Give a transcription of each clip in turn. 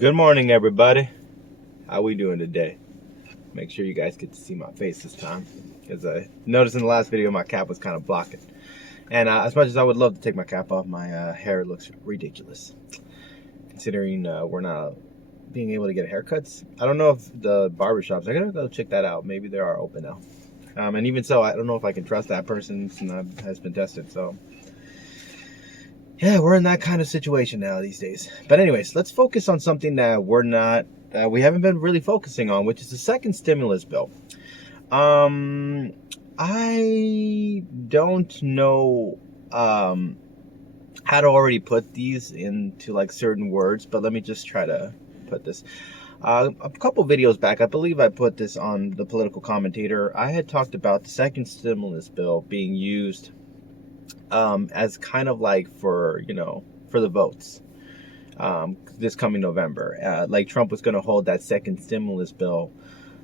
Good morning, everybody. How we doing today? Make sure you guys get to see my face this time, because I noticed in the last video my cap was kind of blocking. And as much as I would love to take my cap off, my hair looks ridiculous, considering we're not being able to get haircuts. I don't know if the barbershops, I gotta go check that out. Maybe they are open now. And even so, I don't know if I can trust that person since that has been tested. So yeah, we're in that kind of situation now these days. But anyways, let's focus on something that we haven't been really focusing on, which is the second stimulus bill. I don't know how to already put these into like certain words, but let me just try to put this. A couple videos back, I believe I put this on the Political Commentator. I had talked about the second stimulus bill being used as kind of like for the votes this coming November. Like Trump was going to hold that second stimulus bill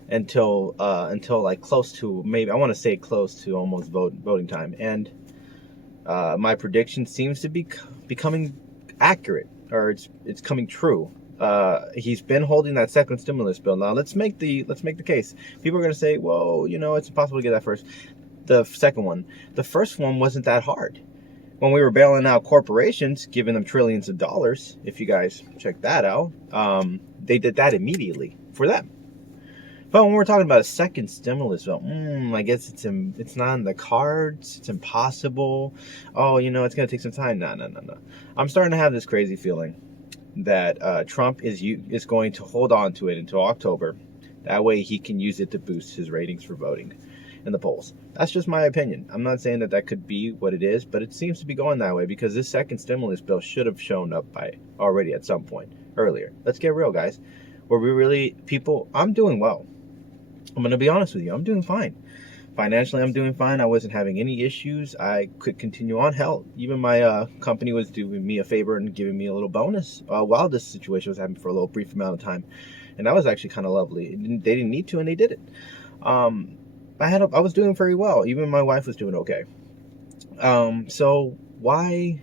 until like close to, maybe I want to say close to almost voting time. And my prediction seems to be becoming accurate, or it's coming true. He's been holding that second stimulus bill. Now let's make the case. People are going to say, well, it's impossible to get that first. The second one. The first one wasn't that hard. When we were bailing out corporations, giving them trillions of dollars, if you guys check that out, they did that immediately for them. But when we're talking about a second stimulus bill, I guess it's not in the cards. It's impossible. Oh, it's going to take some time. No. I'm starting to have this crazy feeling that Trump is going to hold on to it until October. That way he can use it to boost his ratings for voting in the polls. That's just my opinion. I'm not saying that could be what it is, but it seems to be going that way because this second stimulus bill should have shown up by already at some point earlier. Let's get real, guys. I'm doing well. I'm going to be honest with you. I'm doing fine. Financially, I'm doing fine. I wasn't having any issues. I could continue on. Hell, even my company was doing me a favor and giving me a little bonus while this situation was happening for a little brief amount of time. And that was actually kind of lovely. They didn't need to, and they did it. I was doing very well. Even my wife was doing okay. So why,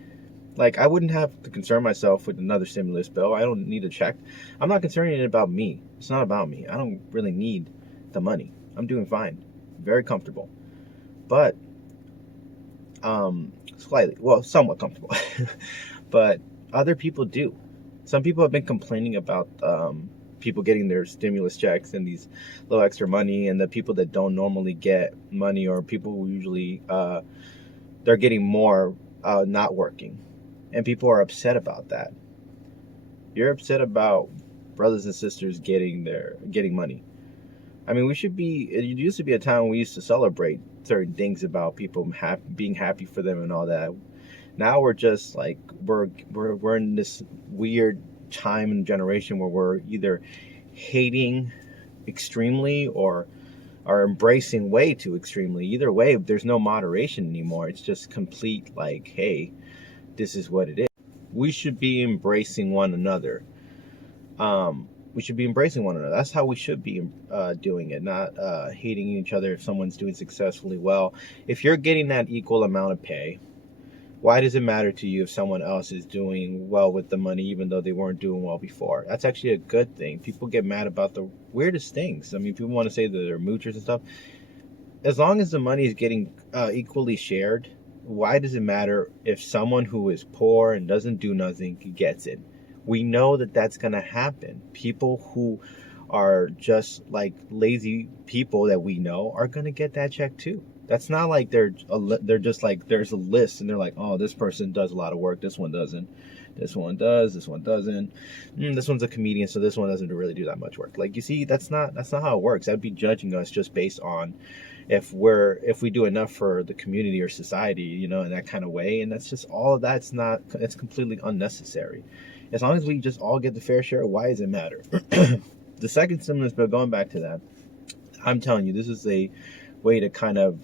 I wouldn't have to concern myself with another stimulus bill. I don't need a check. I'm not concerning it about me. It's not about me. I don't really need the money. I'm doing fine. Very comfortable. But, somewhat comfortable. But other people do. Some people have been complaining about, people getting their stimulus checks and these little extra money, and the people that don't normally get money, or people who usually they're getting more not working, and people are upset about that. You're upset about brothers and sisters getting money. I mean, it used to be a time when we used to celebrate certain things about people being happy for them and all that. Now we're just like we're in this weird time and generation where we're either hating extremely or are embracing way too extremely. Either way, there's no moderation anymore. It's just complete hey, this is what it is. We should be embracing one another. That's how we should be doing it, not hating each other if someone's doing successfully well. If you're getting that equal amount of pay, why does it matter to you if someone else is doing well with the money, even though they weren't doing well before? That's actually a good thing. People get mad about the weirdest things. I mean, people want to say that they're moochers and stuff. As long as the money is getting equally shared, why does it matter if someone who is poor and doesn't do nothing gets it? We know that that's going to happen. People who are just like lazy people that we know are going to get that check too. That's not like they're just like there's a list and they're like, oh, this person does a lot of work, this one doesn't, this one does, this one doesn't, this one's a comedian, so this one doesn't really do that much work. Like, you see, that's not how it works. That'd be judging us just based on if we do enough for the community or society, in that kind of way. And that's just all of that's completely unnecessary. As long as we just all get the fair share, why does it matter? The second stimulus bill, going back to that, I'm telling you, this is a way to kind of,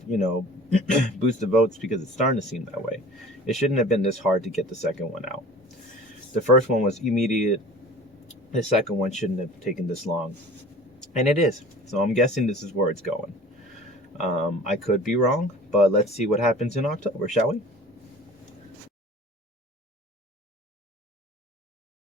boost the votes, because it's starting to seem that way. It shouldn't have been this hard to get the second one out. The first one was immediate. The second one shouldn't have taken this long. And it is. So I'm guessing this is where it's going. I could be wrong, but let's see what happens in October, shall we?